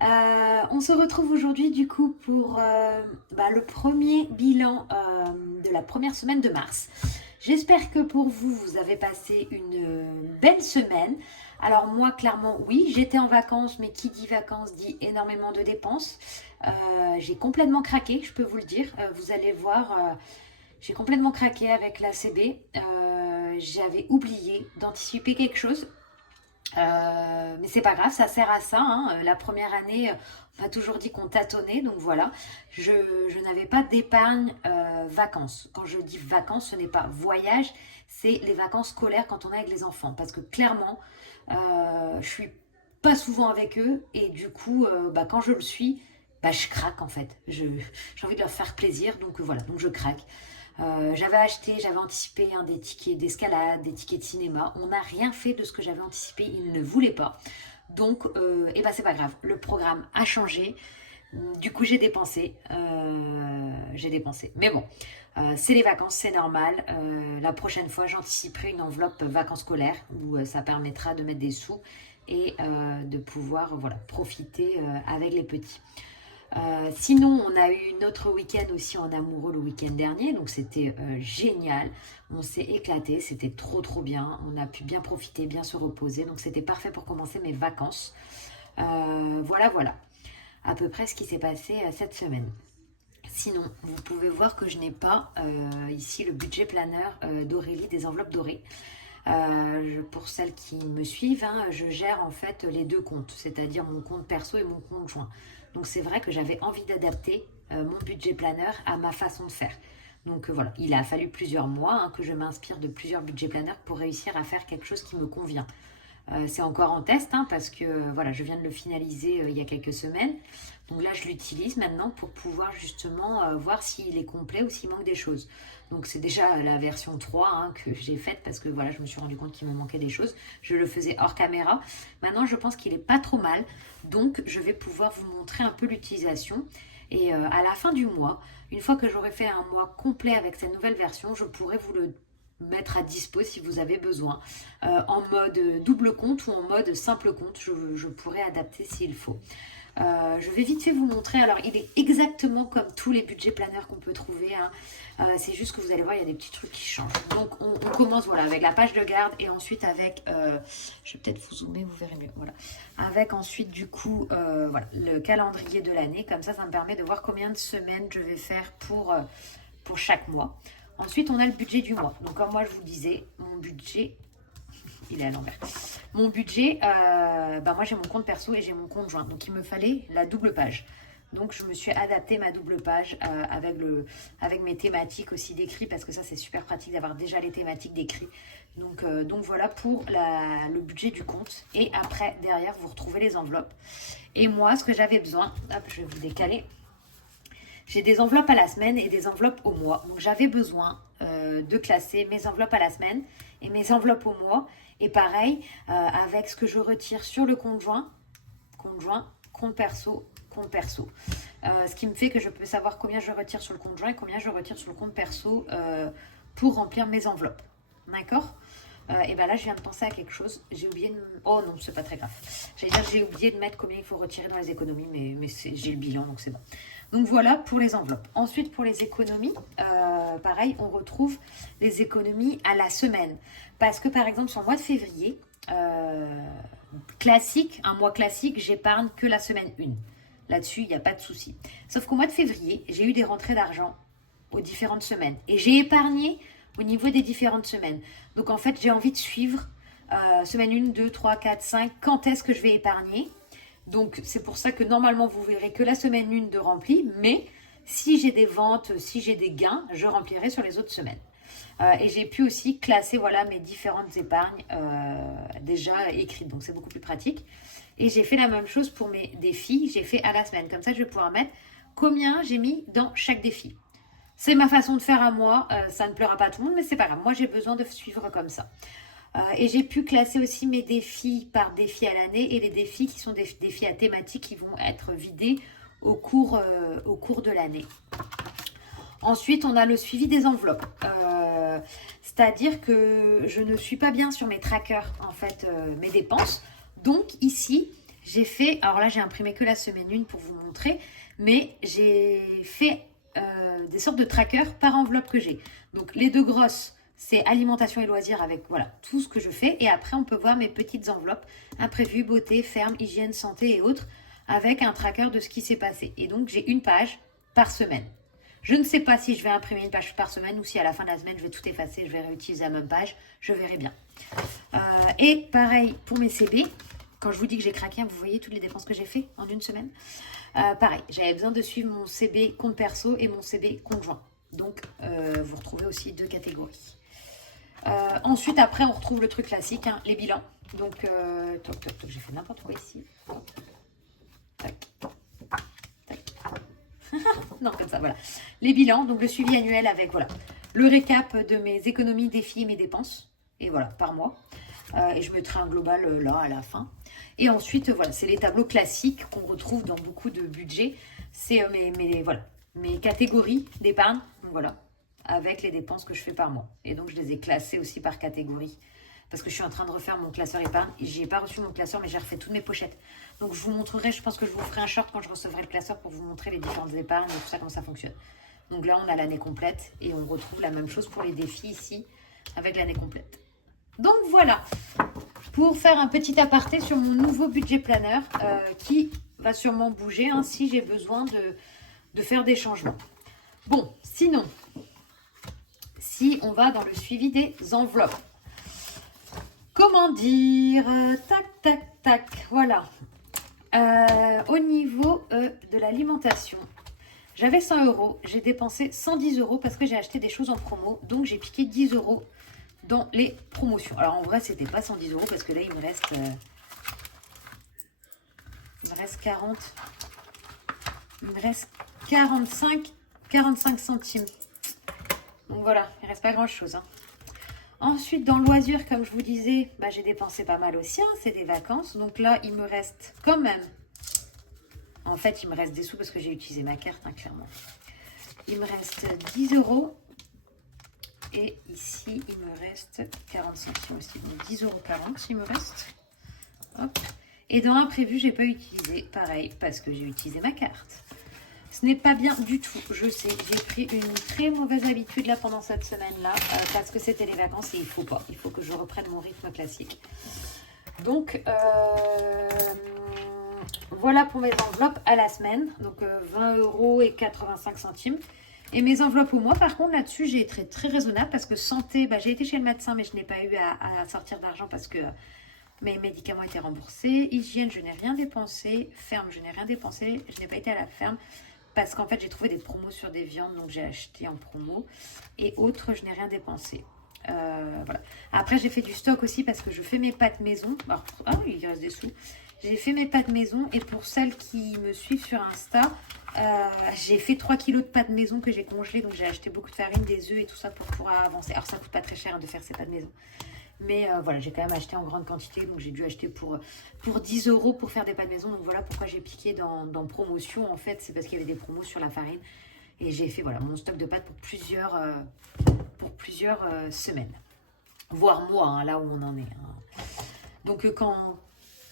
On se retrouve aujourd'hui du coup pour le premier bilan de la première semaine de mars. J'espère que pour vous, vous avez passé une belle semaine. Alors moi, clairement, oui, j'étais en vacances, mais qui dit vacances dit énormément de dépenses. J'ai complètement craqué, je peux vous le dire. Vous allez voir, j'ai complètement craqué avec la CB. J'avais oublié d'anticiper quelque chose. Mais c'est pas grave, ça sert à ça, hein. La première année, on m'a toujours dit qu'on tâtonnait, donc voilà. Je n'avais pas d'épargne vacances. Quand je dis vacances, ce n'est pas voyage, c'est les vacances scolaires quand on est avec les enfants. Parce que clairement, je suis pas souvent avec eux et du coup, quand je le suis, je craque en fait. J'ai envie de leur faire plaisir, donc voilà, donc je craque. J'avais anticipé des tickets d'escalade, des tickets de cinéma. On n'a rien fait de ce que j'avais anticipé, ils ne voulaient pas. Donc, c'est pas grave, le programme a changé. Du coup, j'ai dépensé. Mais bon, c'est les vacances, c'est normal. La prochaine fois, j'anticiperai une enveloppe vacances scolaires où ça permettra de mettre des sous et de pouvoir profiter avec les petits. Sinon, on a eu notre week-end aussi en amoureux le week-end dernier, donc c'était génial. On s'est éclaté, c'était trop bien. On a pu bien profiter, bien se reposer, donc c'était parfait pour commencer mes vacances. Voilà, à peu près ce qui s'est passé cette semaine. Sinon, vous pouvez voir que je n'ai pas ici le budget planeur d'Aurélie des enveloppes dorées. Pour celles qui me suivent, je gère en fait les deux comptes, c'est-à-dire mon compte perso et mon compte joint. Donc c'est vrai que j'avais envie d'adapter mon budget planeur à ma façon de faire. Donc voilà, il a fallu plusieurs mois que je m'inspire de plusieurs budgets planeurs pour réussir à faire quelque chose qui me convient. C'est encore en test parce que je viens de le finaliser il y a quelques semaines. Donc là, je l'utilise maintenant pour pouvoir justement voir s'il est complet ou s'il manque des choses. Donc c'est déjà la version 3 que j'ai faite parce que je me suis rendu compte qu'il me manquait des choses. Je le faisais hors caméra. Maintenant, je pense qu'il est pas trop mal. Donc je vais pouvoir vous montrer un peu l'utilisation. Et à la fin du mois, une fois que j'aurai fait un mois complet avec cette nouvelle version, je pourrai vous le mettre à dispo si vous avez besoin en mode double compte ou en mode simple compte. Je pourrais adapter s'il faut. Je vais vite fait vous montrer. Alors, il est exactement comme tous les budgets planeurs qu'on peut trouver. C'est juste que vous allez voir, il y a des petits trucs qui changent. Donc, on commence avec la page de garde et ensuite avec... je vais peut-être vous zoomer, vous verrez mieux. Voilà. Avec ensuite, du coup, le calendrier de l'année. Comme ça me permet de voir combien de semaines je vais faire pour chaque mois. Ensuite, on a le budget du mois. Donc, comme moi, je vous disais, mon budget... Il est à l'envers. Mon budget, moi j'ai mon compte perso et j'ai mon compte joint. Donc il me fallait la double page. Donc je me suis adapté ma double page avec mes thématiques aussi d'écrit parce que ça c'est super pratique d'avoir déjà les thématiques d'écrit. Donc voilà pour le budget du compte. Et après, derrière, vous retrouvez les enveloppes. Et moi, ce que j'avais besoin, hop, je vais vous décaler. J'ai des enveloppes à la semaine et des enveloppes au mois. Donc j'avais besoin de classer mes enveloppes à la semaine et mes enveloppes au mois. Et pareil, avec ce que je retire sur le compte joint, compte perso. Ce qui me fait que je peux savoir combien je retire sur le compte joint et combien je retire sur le compte perso pour remplir mes enveloppes. D'accord ? Et là, je viens de penser à quelque chose. J'ai oublié de... Oh non, c'est pas très grave. J'ai oublié de mettre combien il faut retirer dans les économies, mais j'ai le bilan, donc c'est bon. Donc voilà pour les enveloppes. Ensuite, pour les économies, pareil, on retrouve les économies à la semaine. Parce que par exemple, sur le mois de février, un mois classique, j'épargne que la semaine 1. Là-dessus, il n'y a pas de souci. Sauf qu'au mois de février, j'ai eu des rentrées d'argent aux différentes semaines. Et j'ai épargné au niveau des différentes semaines. Donc en fait, j'ai envie de suivre semaine 1, 2, 3, 4, 5, quand est-ce que je vais épargner. Donc c'est pour ça que normalement, vous verrez que la semaine 1 de rempli, mais si j'ai des ventes, si j'ai des gains, je remplirai sur les autres semaines. Et j'ai pu aussi classer mes différentes épargnes déjà écrites. Donc c'est beaucoup plus pratique. Et j'ai fait la même chose pour mes défis. J'ai fait à la semaine. Comme ça, je vais pouvoir mettre combien j'ai mis dans chaque défi. C'est ma façon de faire à moi. Ça ne plaira pas à tout le monde, mais c'est pas grave. Moi, j'ai besoin de suivre comme ça. Et j'ai pu classer aussi mes défis par défi à l'année et les défis qui sont des défis à thématique qui vont être vidés au cours de l'année. Ensuite, on a le suivi des enveloppes. C'est-à-dire que je ne suis pas bien sur mes trackers, en fait, mes dépenses. Donc ici, j'ai fait, alors là j'ai imprimé que la semaine 1 pour vous montrer, mais j'ai fait des sortes de trackers par enveloppe que j'ai. Donc les 2 grosses, c'est alimentation et loisirs avec voilà tout ce que je fais. Et après, on peut voir mes petites enveloppes, imprévues, beauté, ferme, hygiène, santé et autres, avec un tracker de ce qui s'est passé. Et donc, j'ai une page par semaine. Je ne sais pas si je vais imprimer une page par semaine ou si à la fin de la semaine, je vais tout effacer, je vais réutiliser la même page. Je verrai bien. Et pareil pour mes CB. Quand je vous dis que j'ai craqué, vous voyez toutes les dépenses que j'ai fait en une semaine. Pareil, j'avais besoin de suivre mon CB compte perso et mon CB compte joint. Donc, vous retrouvez aussi 2 catégories. Ensuite, après, on retrouve le truc classique, hein, les bilans. Donc, toc, toc, toc, j'ai fait n'importe quoi ici. Tac, tac. Non, comme ça, voilà. Les bilans, donc le suivi annuel avec, voilà, le récap de mes économies, défis et mes dépenses. Et voilà, par mois. Et je mettrai un global là, à la fin. Et ensuite, voilà, c'est les tableaux classiques qu'on retrouve dans beaucoup de budgets. C'est mes catégories d'épargne. Donc, voilà, avec les dépenses que je fais par mois. Et donc, je les ai classées aussi par catégorie. Parce que je suis en train de refaire mon classeur épargne. Et j'ai pas reçu mon classeur, mais j'ai refait toutes mes pochettes. Donc, je vous montrerai, je pense que je vous ferai un short quand je recevrai le classeur pour vous montrer les différentes épargnes et tout ça, comment ça fonctionne. Donc là, on a l'année complète et on retrouve la même chose pour les défis ici, avec l'année complète. Donc voilà, pour faire un petit aparté sur mon nouveau budget planner qui va sûrement bouger hein, si j'ai besoin de faire des changements. Bon, sinon, si on va dans le suivi des enveloppes, comment dire, tac, tac, tac, voilà. Au niveau de l'alimentation, j'avais 100 €, j'ai dépensé 110 € parce que j'ai acheté des choses en promo, donc j'ai piqué 10 € dans les promotions. Alors en vrai, c'était pas 110 € parce que là, il me reste 40, il me reste 45 centimes. Donc voilà, il reste pas grand chose. Hein. Ensuite, dans le loisir, comme je vous disais, bah, j'ai dépensé pas mal aussi. Hein, c'est des vacances. Donc là, il me reste quand même. En fait, il me reste des sous parce que j'ai utilisé ma carte, hein, clairement. Il me reste 10 €. Et ici, il me reste 40 centimes aussi. Donc 10,40 € il me reste. Hop. Et dans imprévu, j'ai pas utilisé. Pareil, parce que j'ai utilisé ma carte. Ce n'est pas bien du tout, je sais. J'ai pris une très mauvaise habitude là pendant cette semaine-là. Parce que c'était les vacances et il faut pas. Il faut que je reprenne mon rythme classique. Donc, voilà pour mes enveloppes à la semaine. Donc, 20 € et 85 centimes. Et mes enveloppes au mois, par contre, là-dessus, j'ai été très raisonnable parce que santé, bah, j'ai été chez le médecin, mais je n'ai pas eu à sortir d'argent parce que mes médicaments étaient remboursés. Hygiène, je n'ai rien dépensé. Ferme, je n'ai rien dépensé. Je n'ai pas été à la ferme parce qu'en fait, j'ai trouvé des promos sur des viandes, donc j'ai acheté en promo. Et autres, je n'ai rien dépensé. Voilà. Après, j'ai fait du stock aussi parce que je fais mes pâtes maison. Alors, ah oui, il reste des sous. J'ai fait mes pâtes maison et pour celles qui me suivent sur Insta, j'ai fait 3 kilos de pâtes maison que j'ai congelées. Donc, j'ai acheté beaucoup de farine, des œufs et tout ça pour pouvoir avancer. Alors, ça coûte pas très cher hein, de faire ces pâtes maison. Mais voilà, j'ai quand même acheté en grande quantité. Donc, j'ai dû acheter pour 10 € pour faire des pâtes maison. Donc, voilà pourquoi j'ai piqué dans promotion. En fait, c'est parce qu'il y avait des promos sur la farine. Et j'ai fait voilà, mon stock de pâtes pour plusieurs semaines. Voire mois, hein, là où on en est. Hein. Donc,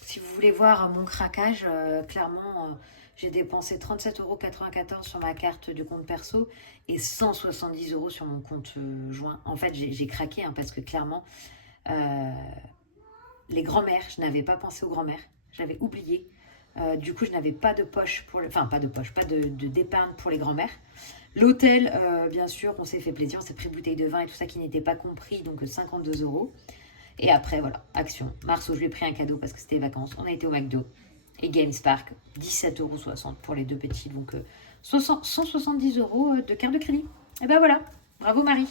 si vous voulez voir mon craquage, clairement, j'ai dépensé 37,94 € sur ma carte de compte perso et 170 € sur mon compte joint. En fait, j'ai craqué hein, parce que clairement, les grands-mères, je n'avais pas pensé aux grands-mères. J'avais oublié. Du coup, je n'avais pas de poche, pas d'épargne pour les grands-mères. L'hôtel, bien sûr, on s'est fait plaisir, on s'est pris bouteille de vin et tout ça qui n'était pas compris, donc 52 €. Et après, voilà, action. Marceau, je lui ai pris un cadeau parce que c'était les vacances. On a été au McDo et Games Park, 17,60 € pour les deux petits. Donc, 170 € de carte de crédit. Et ben voilà, bravo Marie.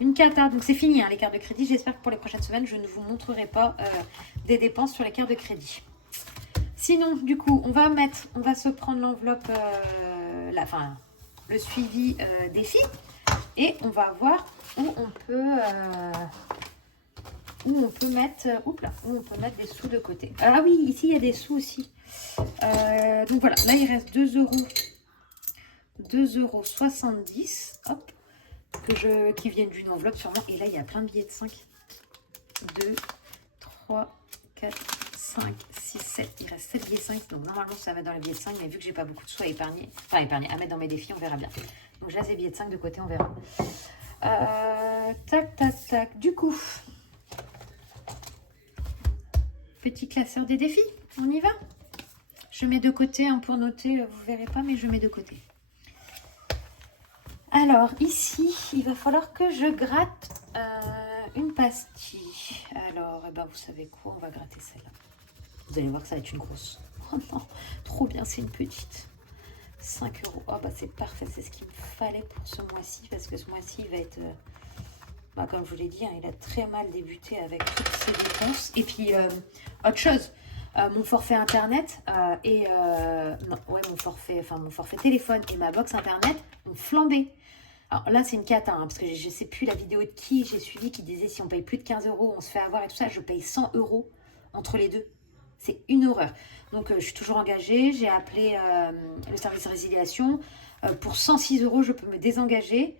Une cata, donc c'est fini hein, les cartes de crédit. J'espère que pour les prochaines semaines, je ne vous montrerai pas des dépenses sur les cartes de crédit. Sinon, du coup, on va se prendre l'enveloppe, le suivi des filles. Et on va voir où on peut mettre des sous de côté. Ah oui, ici il y a des sous aussi. Donc voilà, là il reste 2,70 €. Hop, qui viennent d'une enveloppe sûrement. Et là il y a plein de billets de 5. 2, 3, 4, 5, 6, 7. Il reste 7 billets de 5. Donc normalement, ça va mettre dans les billets de 5. Mais vu que j'ai pas beaucoup de sous à épargner, à mettre dans mes défis, on verra bien. Donc je laisse les billets de 5 de côté, on verra. Tac, tac, tac. Du coup, petit classeur des défis. On y va. Je mets de côté hein, pour noter. Vous verrez pas, mais je mets de côté. Alors ici, il va falloir que je gratte une pastille. Alors, eh ben, vous savez quoi, on va gratter celle-là. Vous allez voir que ça va être une grosse. Oh non, trop bien, c'est une petite. 5 €. Oh bah c'est parfait, c'est ce qu'il me fallait pour ce mois-ci. Parce que ce mois-ci, il va être... comme je vous l'ai dit, hein, il a très mal débuté avec toutes ses dépenses. Et puis, autre chose, mon forfait internet mon forfait téléphone et ma box internet ont flambé. Alors là, c'est une cata, hein, parce que je ne sais plus la vidéo de qui j'ai suivi qui disait si on paye plus de 15 €, on se fait avoir et tout ça. Je paye 100 € entre les deux. C'est une horreur. Donc, je suis toujours engagée. J'ai appelé le service résiliation. Pour 106 €, je peux me désengager.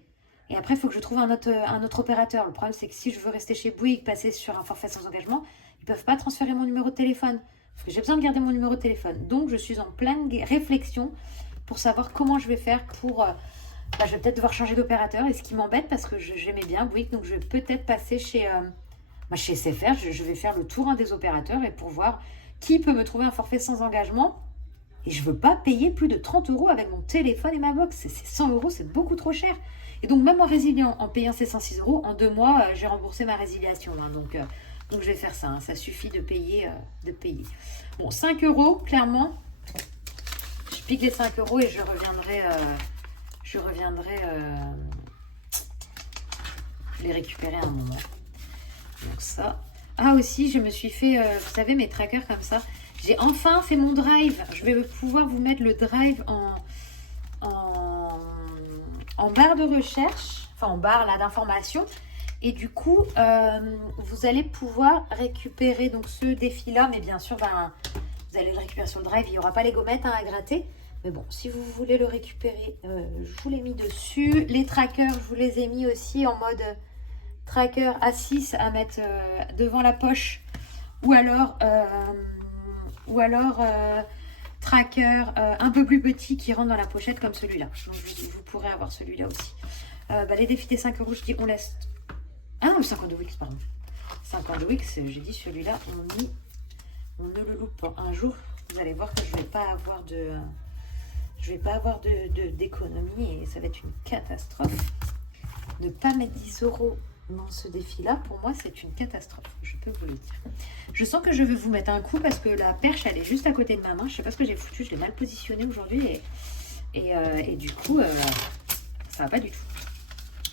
Et après, il faut que je trouve un autre opérateur. Le problème, c'est que si je veux rester chez Bouygues, passer sur un forfait sans engagement, ils ne peuvent pas transférer mon numéro de téléphone. Parce que j'ai besoin de garder mon numéro de téléphone. Donc, je suis en pleine réflexion pour savoir comment je vais faire pour... je vais peut-être devoir changer d'opérateur. Et ce qui m'embête, parce que j'aimais bien Bouygues, donc je vais peut-être passer chez SFR. Je vais faire le tour des opérateurs et pour voir qui peut me trouver un forfait sans engagement. Et je ne veux pas payer plus de 30 € avec mon téléphone et ma box. C'est 100 €, c'est beaucoup trop cher. Et donc, même en résiliant, en payant ces 106 €, en 2 mois, j'ai remboursé ma résiliation. Hein, donc, je vais faire ça. Hein, ça suffit de payer. Bon, 5 €, clairement. Je pique les 5 € et je reviendrai les récupérer à un moment. Donc, ça. Ah, aussi, je me suis fait, vous savez, mes trackers comme ça. J'ai enfin fait mon drive. Je vais pouvoir vous mettre le drive en barre de recherche, enfin en barre là d'information. Et du coup, vous allez pouvoir récupérer donc ce défi-là. Mais bien sûr, vous allez le récupérer sur le drive. Il n'y aura pas les gommettes à gratter. Mais bon, si vous voulez le récupérer, je vous l'ai mis dessus. Les trackers, je vous les ai mis aussi en mode tracker A6 à mettre devant la poche. Ou alors tracker un peu plus petit qui rentre dans la pochette comme celui-là. Donc vous pourrez avoir celui-là aussi. Les défis des 5 €, je dis on laisse. Ah non, le 52 Wix, pardon. 52 Wix, j'ai dit celui-là, on ne le loupe pas. Un jour, vous allez voir que je vais pas avoir d'économie et ça va être une catastrophe. Ne pas mettre 10 € dans ce défi-là, pour moi, c'est une catastrophe. Je peux vous le dire. Je sens que je vais vous mettre un coup parce que la perche, elle est juste à côté de ma main. Je sais pas ce que j'ai foutu. Je l'ai mal positionnée aujourd'hui et du coup, ça va pas du tout.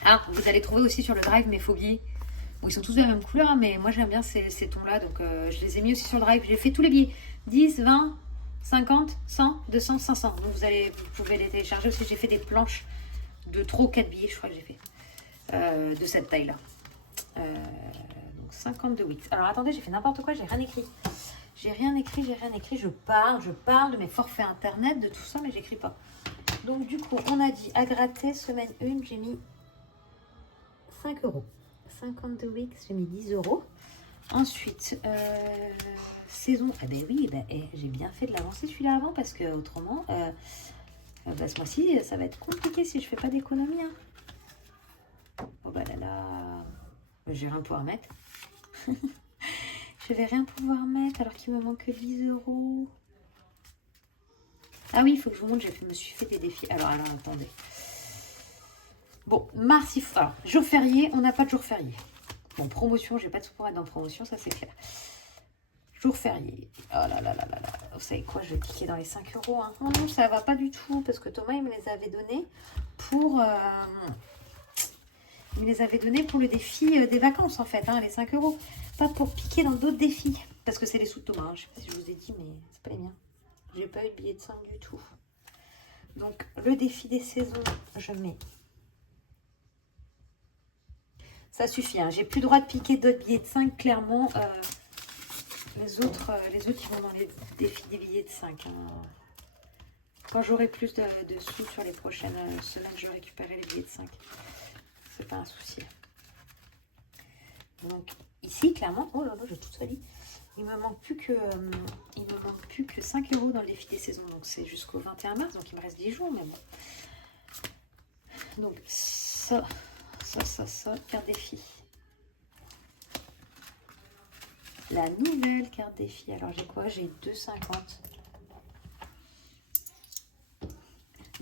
Ah, vous allez trouver aussi sur le drive mes faux billets. Bon, ils sont tous de la même couleur, hein, mais moi, j'aime bien ces tons-là. Donc, je les ai mis aussi sur le drive. J'ai fait tous les billets. 10, 20, 50, 100, 200, 500. Donc, vous pouvez les télécharger aussi. J'ai fait des planches de 3 ou 4 billets, je crois que j'ai fait. De cette taille là donc 52 Wix. Alors attendez, j'ai fait n'importe quoi, j'ai rien écrit, je parle de mes forfaits internet, de tout ça, mais j'écris pas. Donc du coup on a dit à gratter semaine 1, j'ai mis 5 €. 52 Wix, j'ai mis 10 €. Ensuite saison, j'ai bien fait de l'avancer celui-là avant parce que autrement ce mois-ci ça va être compliqué si je fais pas d'économie, hein. Oh bah là, je vais rien pouvoir mettre. Je vais rien pouvoir mettre alors qu'il me manque que 10 €. Ah oui, il faut que je vous montre, je me suis fait des défis. Alors attendez. Bon, mars, alors, jour férié, on n'a pas de jour férié. Bon, promotion, j'ai pas de sous pour être dans promotion, ça c'est clair. Jour férié. Oh là là là là là. Vous savez quoi, je vais cliquer dans les 5 €. Hein. Non, ça va pas du tout parce que Thomas, il me les avait donnés pour... Il me les avait donnés pour le défi des vacances, en fait, hein, les 5 €. Pas pour piquer dans d'autres défis. Parce que c'est les sous de Thomas. Hein. Je sais pas si je vous ai dit, mais c'est pas les miens. J'ai pas eu de billet de 5 du tout. Donc, le défi des saisons, je mets. Ça suffit. Hein. J'ai plus le droit de piquer d'autres billets de 5, clairement. Les autres, ils vont dans les défis des billets de 5. Hein. Quand j'aurai plus de sous sur les prochaines semaines, je récupérerai les billets de 5. C'est pas un souci. Donc ici, clairement, oh là là, j'ai tout sali. il me manque plus que 5 € dans le défi des saisons. Donc c'est jusqu'au 21 mars, donc il me reste 10 jours, mais bon. Donc ça, carte défi. La nouvelle carte défi. Alors j'ai quoi? J'ai 2,50.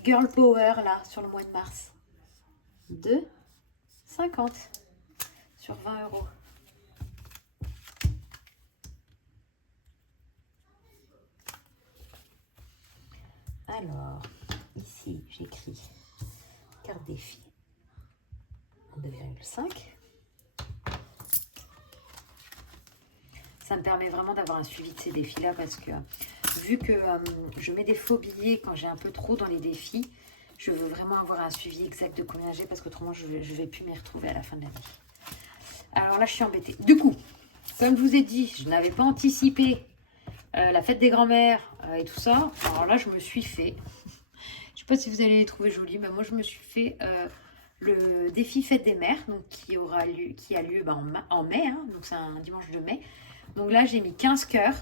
Girl Power là sur le mois de mars. 2,50 sur 20 €. Alors, ici, j'écris carte défi 2,5. Ça me permet vraiment d'avoir un suivi de ces défis-là parce que vu que je mets des faux billets quand j'ai un peu trop dans les défis, je veux vraiment avoir un suivi exact de combien j'ai parce qu'autrement, je vais plus m'y retrouver à la fin de l'année. Alors là, je suis embêtée. Du coup, comme je vous ai dit, je n'avais pas anticipé la fête des grands-mères et tout ça. Alors là, je me suis fait... Je sais pas si vous allez les trouver jolies, mais moi, je me suis fait le défi fête des mères, donc qui a lieu en mai, hein, donc c'est un dimanche de mai. Donc là, j'ai mis 15 cœurs.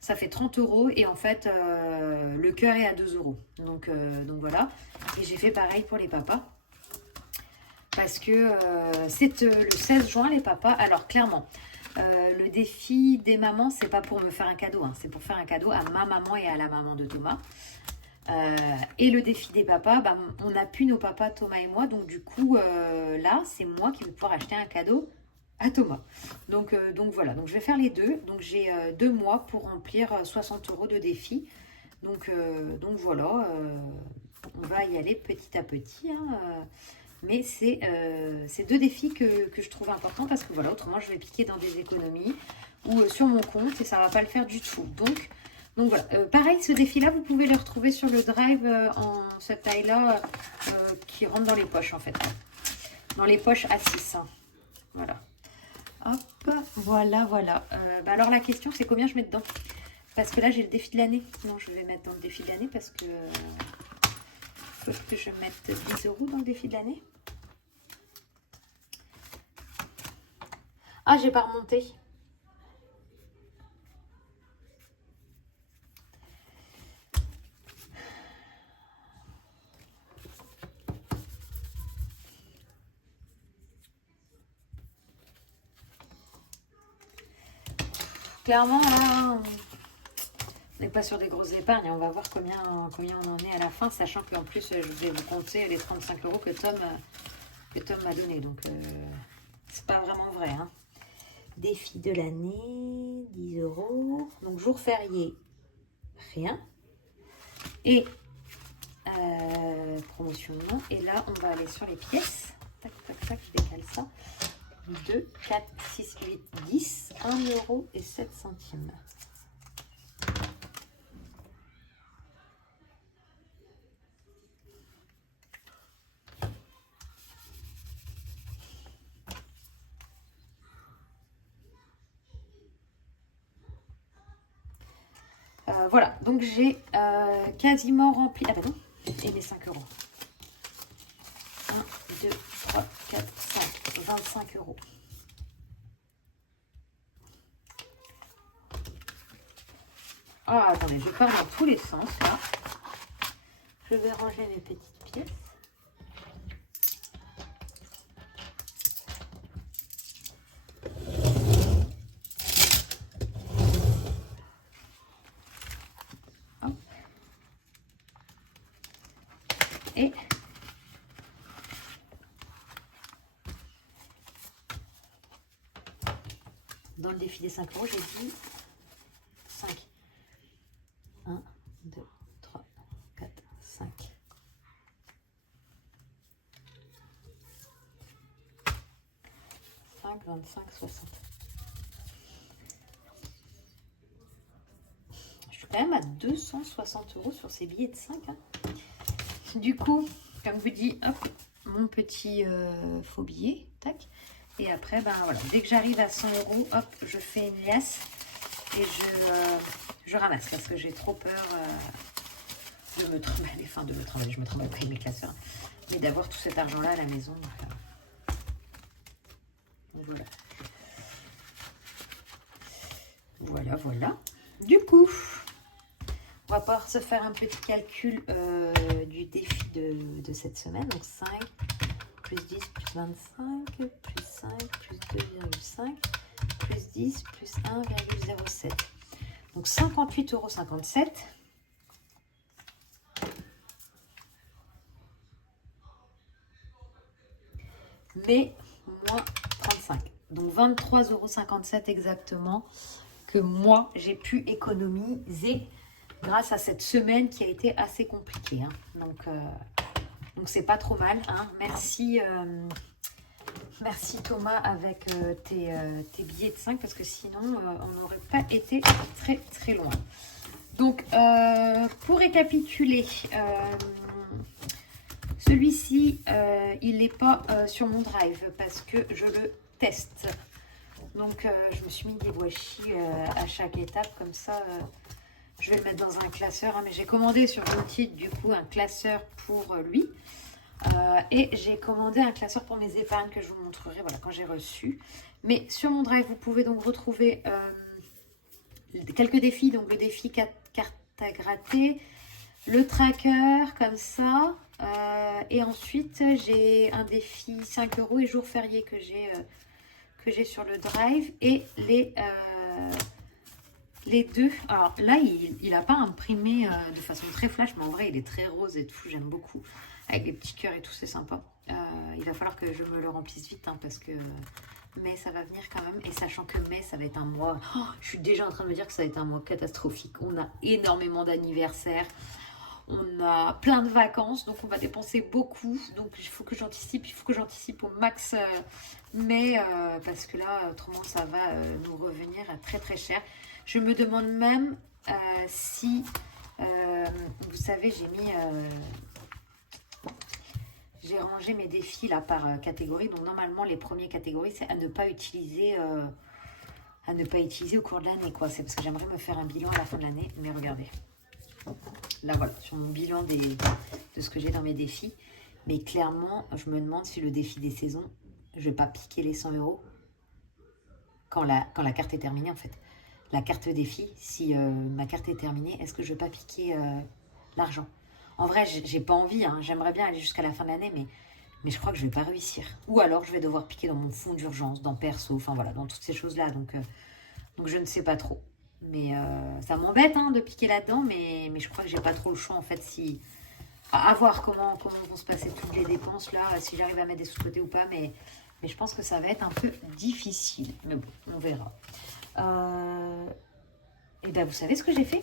Ça fait 30 € et en fait, le cœur est à 2 €. Donc voilà. Et j'ai fait pareil pour les papas. Parce que c'est le 16 juin, les papas. Alors, clairement, le défi des mamans, c'est pas pour me faire un cadeau. Hein, c'est pour faire un cadeau à ma maman et à la maman de Thomas. Et le défi des papas, bah, on appuie nos papas, Thomas et moi. Donc, du coup, là, c'est moi qui vais pouvoir acheter un cadeau à Thomas. Donc voilà, donc je vais faire les deux. Donc j'ai 2 mois pour remplir 60 € de défi. Donc voilà, on va y aller petit à petit. Hein, mais c'est 2 défis que je trouve importants parce que voilà, autrement je vais piquer dans des économies ou sur mon compte et ça va pas le faire du tout. Donc voilà, pareil, ce défi-là, vous pouvez le retrouver sur le drive en cette taille-là qui rentre dans les poches en fait. Dans les poches A6. Hein. Voilà. Hop, voilà. Bah alors la question c'est combien je mets dedans. Parce que là j'ai le défi de l'année. Non, je vais mettre dans le défi de l'année parce que faut que je mette 10 € dans le défi de l'année. Ah, j'ai pas remonté. Clairement, là, on n'est pas sur des grosses épargnes. On va voir combien on en est à la fin, sachant qu'en plus, je vais vous compter les 35 € que Tom m'a donné. Donc, c'est pas vraiment vrai. Hein. Défi de l'année, 10 €. Donc, jour férié, rien. Et promotion, non. Et là, on va aller sur les pièces. Tac, je décale ça. 2, 4, 6, 8, 10, 1 € et 7 centimes. Voilà, donc j'ai quasiment rempli. Ah bah non, et les 5 €. 1, 2, 3, 4, 5, 25 €. Ah, attendez, je pars dans tous les sens là. Je vais ranger mes petites pièces. Hop. Et dans le défi des 5 €, j'ai dit 5. 1, 2, 3, 4, 5. « 5, 25, 60. » Je suis quand même à 260 € sur ces billets de 5. Hein. Du coup, comme je vous dis, hop, mon petit faux billet. Tac. Et après, ben voilà, dès que j'arrive à 100 €, hop, je fais une liasse et je ramasse parce que j'ai trop peur de me trimballer, je me trimballe pas avec mes classeurs, mais d'avoir tout cet argent-là à la maison. Donc voilà. voilà, voilà. Du coup, on va pouvoir se faire un petit calcul du défi de cette semaine. Donc 5 plus 10 plus 25 plus 5 plus 2,5 plus 10 plus 1,07. Donc 58,57 €. Mais moins 35. Donc 23,57 € exactement que moi j'ai pu économiser grâce à cette semaine qui a été assez compliquée. Hein. Donc c'est pas trop mal. Hein. Merci, merci Thomas avec tes billets de 5 parce que sinon on n'aurait pas été très très loin. Donc pour récapituler, celui-ci il n'est pas sur mon drive parce que je le teste. Donc je me suis mis des washi à chaque étape comme ça. Je vais le mettre dans un classeur, hein, mais j'ai commandé sur Vinted du coup un classeur pour lui. Et j'ai commandé un classeur pour mes épargnes que je vous montrerai voilà, quand j'ai reçu. Mais sur mon drive, vous pouvez donc retrouver quelques défis. Donc le défi 4 cartes à gratter, le tracker comme ça. Et ensuite, j'ai un défi 5 € et jour férié que j'ai sur le drive. Et les deux, alors là, il n'a pas imprimé de façon très flash, mais en vrai, il est très rose et tout, j'aime beaucoup. Avec les petits cœurs et tout, c'est sympa. Il va falloir que je me le remplisse vite, hein, parce que mai, ça va venir quand même. Et sachant que mai, ça va être un mois, je suis déjà en train de me dire que ça va être un mois catastrophique. On a énormément d'anniversaires, on a plein de vacances, donc on va dépenser beaucoup. Donc il faut que j'anticipe au max mai, parce que là, autrement, ça va nous revenir très très cher. Je me demande même si, vous savez, j'ai rangé mes défis là par catégorie. Donc normalement, les premières catégories, c'est à ne pas utiliser au cours de l'année, quoi. C'est parce que j'aimerais me faire un bilan à la fin de l'année. Mais regardez, là voilà, sur mon bilan de ce que j'ai dans mes défis. Mais clairement, je me demande si le défi des saisons, je vais pas piquer les 100 € quand la carte est terminée en fait. La carte défi, si ma carte est terminée, est-ce que je ne vais pas piquer l'argent? En vrai, j'ai pas envie, hein. J'aimerais bien aller jusqu'à la fin de l'année, mais je crois que je ne vais pas réussir. Ou alors, je vais devoir piquer dans mon fonds d'urgence, dans perso, enfin voilà, dans toutes ces choses-là. Donc je ne sais pas trop. Mais ça m'embête hein, de piquer là-dedans, mais je crois que j'ai pas trop le choix en fait. À voir comment vont se passer toutes les dépenses là, si j'arrive à mettre des sous-côtés ou pas, mais je pense que ça va être un peu difficile. Mais bon, on verra. Et ben vous savez ce que j'ai fait?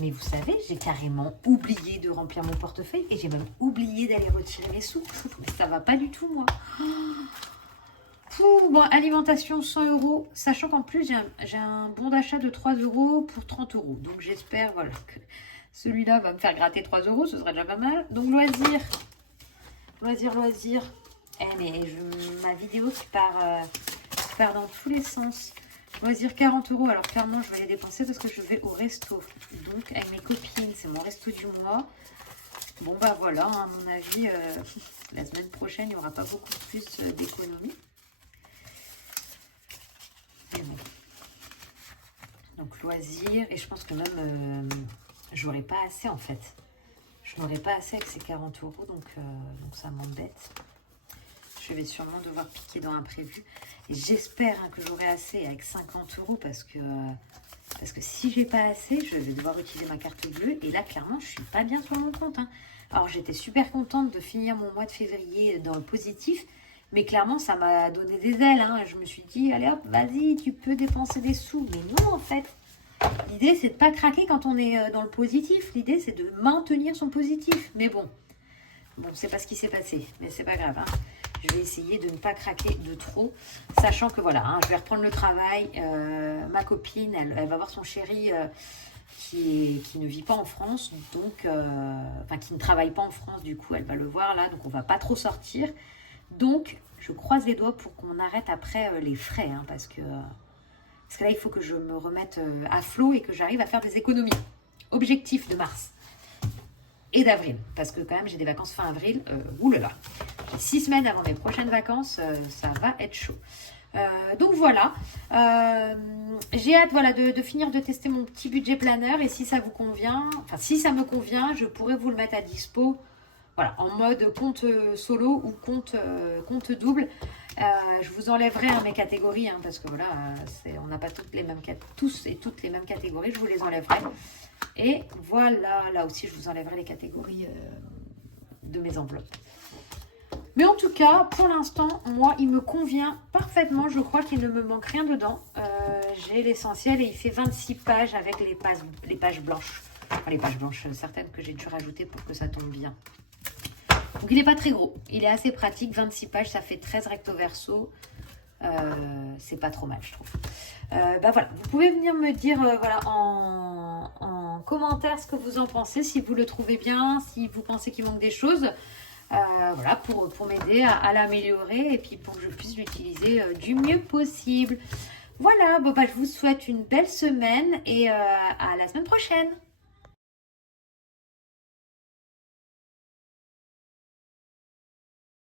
Mais vous savez, j'ai carrément oublié de remplir mon portefeuille et j'ai même oublié d'aller retirer mes sous. Mais ça va pas du tout, moi. Bon, alimentation 100 €, sachant qu'en plus j'ai un bon d'achat de 3 € pour 30 €. Donc j'espère voilà, que celui-là va me faire gratter 3 €, ce serait déjà pas mal. Donc loisirs. Mais ma vidéo qui part dans tous les sens. Loisirs 40 €, alors clairement je vais les dépenser parce que je vais au resto. Donc avec mes copines, c'est mon resto du mois. Bon bah voilà, à mon avis, la semaine prochaine, il n'y aura pas beaucoup plus d'économies. Bon. Donc loisirs, et je pense que même j'aurai pas assez en fait. Je n'aurai pas assez avec ces 40 €, donc ça m'embête. Je vais sûrement devoir piquer dans l'imprévu. Et j'espère hein, que j'aurai assez avec 50 € parce que si j'ai pas assez, je vais devoir utiliser ma carte bleue. Et là, clairement, je suis pas bien sur mon compte. Hein. Alors, j'étais super contente de finir mon mois de février dans le positif. Mais clairement, ça m'a donné des ailes. Hein. Je me suis dit, allez hop, vas-y, tu peux dépenser des sous. Mais non, en fait. L'idée, c'est de pas craquer quand on est dans le positif. L'idée, c'est de maintenir son positif. Mais bon, c'est pas ce qui s'est passé. Mais c'est pas grave. Hein. Je vais essayer de ne pas craquer de trop, sachant que voilà, hein, je vais reprendre le travail. Ma copine, elle va voir son chéri qui ne vit pas en France, donc, qui ne travaille pas en France, du coup, elle va le voir là, donc on va pas trop sortir. Donc, je croise les doigts pour qu'on arrête après les frais, hein, parce que là, il faut que je me remette à flot et que j'arrive à faire des économies. Objectif de mars et d'avril, parce que quand même j'ai des vacances fin avril, oulala, 6 semaines avant mes prochaines vacances, ça va être chaud. Donc voilà, j'ai hâte voilà, de finir de tester mon petit budget planner et si ça vous convient, enfin si ça me convient, je pourrais vous le mettre à dispo voilà, en mode compte solo ou compte double. Je vous enlèverai mes catégories parce que voilà, on n'a pas toutes les mêmes tous et toutes les mêmes catégories, je vous les enlèverai. Et voilà, là aussi je vous enlèverai les catégories de mes enveloppes. Mais en tout cas, pour l'instant, moi, il me convient parfaitement. Je crois qu'il ne me manque rien dedans. J'ai l'essentiel et il fait 26 pages avec les pages blanches. Enfin, les pages blanches, certaines que j'ai dû rajouter pour que ça tombe bien. Donc, il n'est pas très gros. Il est assez pratique. 26 pages, ça fait 13 recto verso. C'est pas trop mal, je trouve. Voilà, vous pouvez venir me dire voilà, en commentaire ce que vous en pensez, si vous le trouvez bien, si vous pensez qu'il manque des choses. Voilà, pour m'aider à l'améliorer et puis pour que je puisse l'utiliser du mieux possible. Voilà, je vous souhaite une belle semaine et à la semaine prochaine.